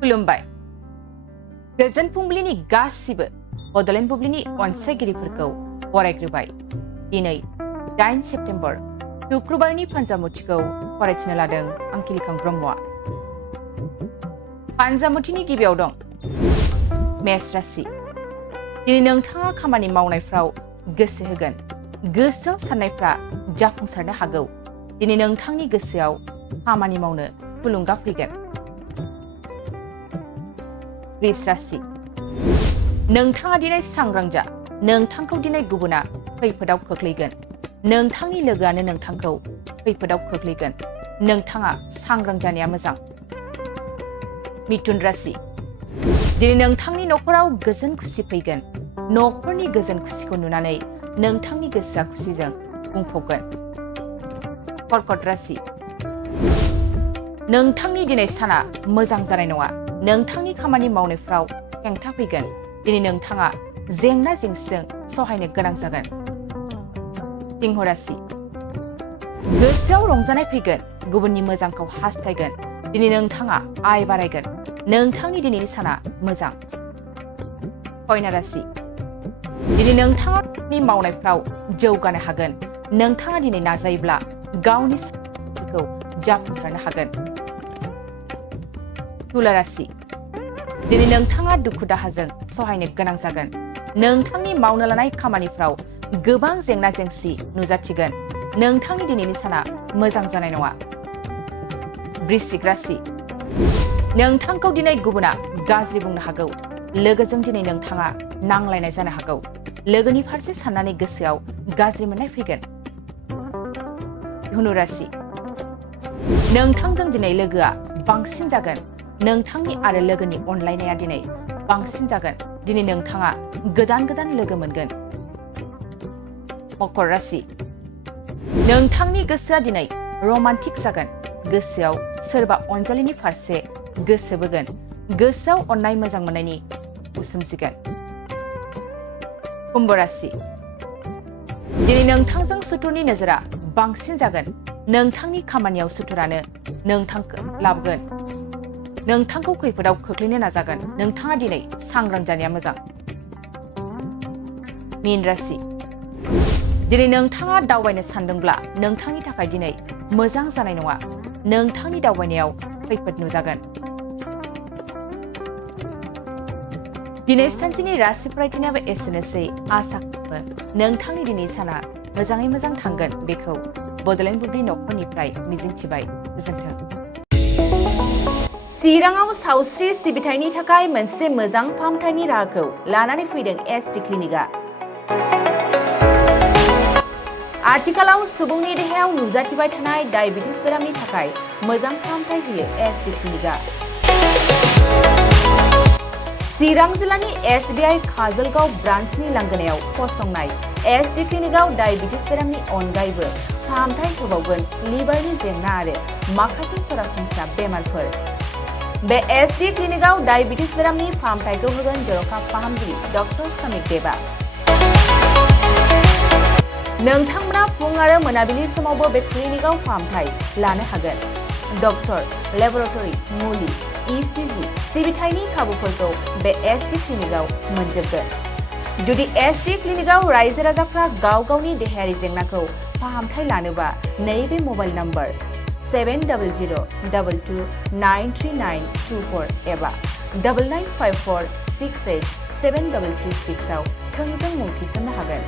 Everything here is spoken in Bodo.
खुलुमबाय गोजोन फुंबिलिनि गासिबो बड'लेण्ड बुब्लिनि अनसायगिरिफोरखौ बरायग्रोबाय दिनै 8 सेप्तेम्बर शुक्रबारनि फान्जामुथिखौ फरायथिनो लादों आं किलिखां ब्रह्मआ फान्जामुथिनि गिबियाव दं मेष राशि दिनै नोंथाङा खामानि मावनायफ्राव गोसो होगोन गोसोआव साननायफ्रा जाफुंसारनो हागौ दिनै नोंथांनि गोसोआव खामानि मावनो थुलुंगा फैगोन वृष राशि नोंथाङा दिनै सांग्रां जा नोंथांखौ दिनै गुबुना खैफोदाव खोख्लैगोन नोंथांनि लोगोआनो नोंथांखौ खैफोदाव खोख्लैगोन नोंथाङा सांग्रां जानाया मोजां मिथुन राशि दिनै नोंथांनि न'खराव गोजोन खुसि फैगोन न'खरनि गोजोन खुसिखौ नुनानै नोंथांनि गोसोआ खुसिजों बुंफबगोन कर्कट राशि नोंथांनि दिनै साना मोजां जानाय नङा नोंथांनि खामानि मावनायफ्राव हेंथा फैगोन दिनै नोंथाङा जेंना जेंसिजों सहायनो गोनां जागोन सिंह राशि गोसोआव रंजानाय फैगोन गुबुननि मोजांखौ हास्थायगोन दिनै नोंथाङा आय बारायगोन नोंथांनि दिनैनि साना मोजां कन्या राशि दिनै नोंथाङा मावनायफ्राव जौगानो हागोन नोंथाङा दिनै नाजायोब्ला गावनि सानखौ जाफुंसारनो हागोन तुला राशि दिनै नोंथाङा दुखु दाहाजों सहायनो गोनां जागोन नोंथांनि मावनो लानाय खामानिफ्राव गोबां जेंना जेंसि नुजाथिगोन नोंथांनि दिनैनि साना मोजां जानाय नङा वृश्चिक राशि नोंथांखौ दिनै गुबुना गाज्रि बुंनो हागौ लोगोजों दिनै नोंथाङा नांलायनाय जानो हागौ लोगोनि फारसे साननानै गोसोआव गाज्रि मोननाय फैगोन धनु राशि नोंथांजों दिनै लोगोआ बांसिन जागोन नोंथांनि आरो लोगोनि अनलायनाया दिनै बांसिन जागोन दिनै नोंथाङा गोदान लोगो मोनगोन मकर राशि नोंथांनि गोसोआ दिनै रमान्टिक जागोन गोसोआव सोरबा अनजालिनि फारसे गोसो बोगोन गोसोआव अननाय मोजां मोननायनि सोमजिगोन कुम्भ राशि दिनै नोंथांजों सुथुरनि नोजोरा बांसिन जागोन नोंथांनि खामानियाव सुथुरानो नोंथांखौ लाबोगोन नोंथांखौ खैफोदाव खोख्लैनो नाजागोन नोंथाङा दिनै सांग्रां जानाया मोजां मीन राशि दिनै नोंथाङा दावबायनो सानदोंब्ला नोंथांनि थाखाय दिनै मोजां जानाय नङा नोंथांनि दावबायनायाव खैफोद नुजागोन दिनै सानसेनि राशि फरायथिनायाबो एसेनोसै आसा खालामो नोंथांनि दिनै साना मोजाङै मोजां थांगोन बेखौ बड'लेण्ड बुब्लि न'खरनिफ्राय मिजिंथिबाय गोजोन्थों चिराङाव सावस्रि सिबिथायनि थाखाय मोनसे मोजां फाहामथायनि राहाखौ लानानै फैदों एसडि क्लिनिकआ आथिखालाव सुबुंनि देहायाव नुजाथिबाय थानाय डायबिटिस बेरामनि थाखाय मोजां फाहामथाय होयो एसडि क्लिनिकआ चिरां जिल्लानि एसबिआइ काजलगाव ब्रान्चनि लांगोनायाव फसंनाय एसडि क्लिनिकआव डायबिटिस बेरामनि अनगायैबो फाहामथाय होबावगोन लिभारनि जेंना आरो माखासे सरासनस्रा बेमारफोर बे एसडि क्लिनिकआव डायबिटिस बेरामनि फाहामथायखौ होगोन जर'खा फाहामगिरि डक्टर समित देबा नोंथांमोना फुं आरो मोनाबिलि समावबो बे क्लिनिकआव फाहामथाय लानो हागोन डक्टर लेबरेटरि मुलि इसिजि सिबिथायनि खाबुफोरखौ बे एसडि क्लिनिकआव मोनजोबगोन जुदि एसडि क्लिनिकआव रायजो राजाफ्रा गाव गावनि देहायारि जेंनाखौ फाहामथाय लानोबा नैबे मबाइल नम्बर 7002293924 एबा 9954687226 आव थोंजों मुं थिसननो हागोन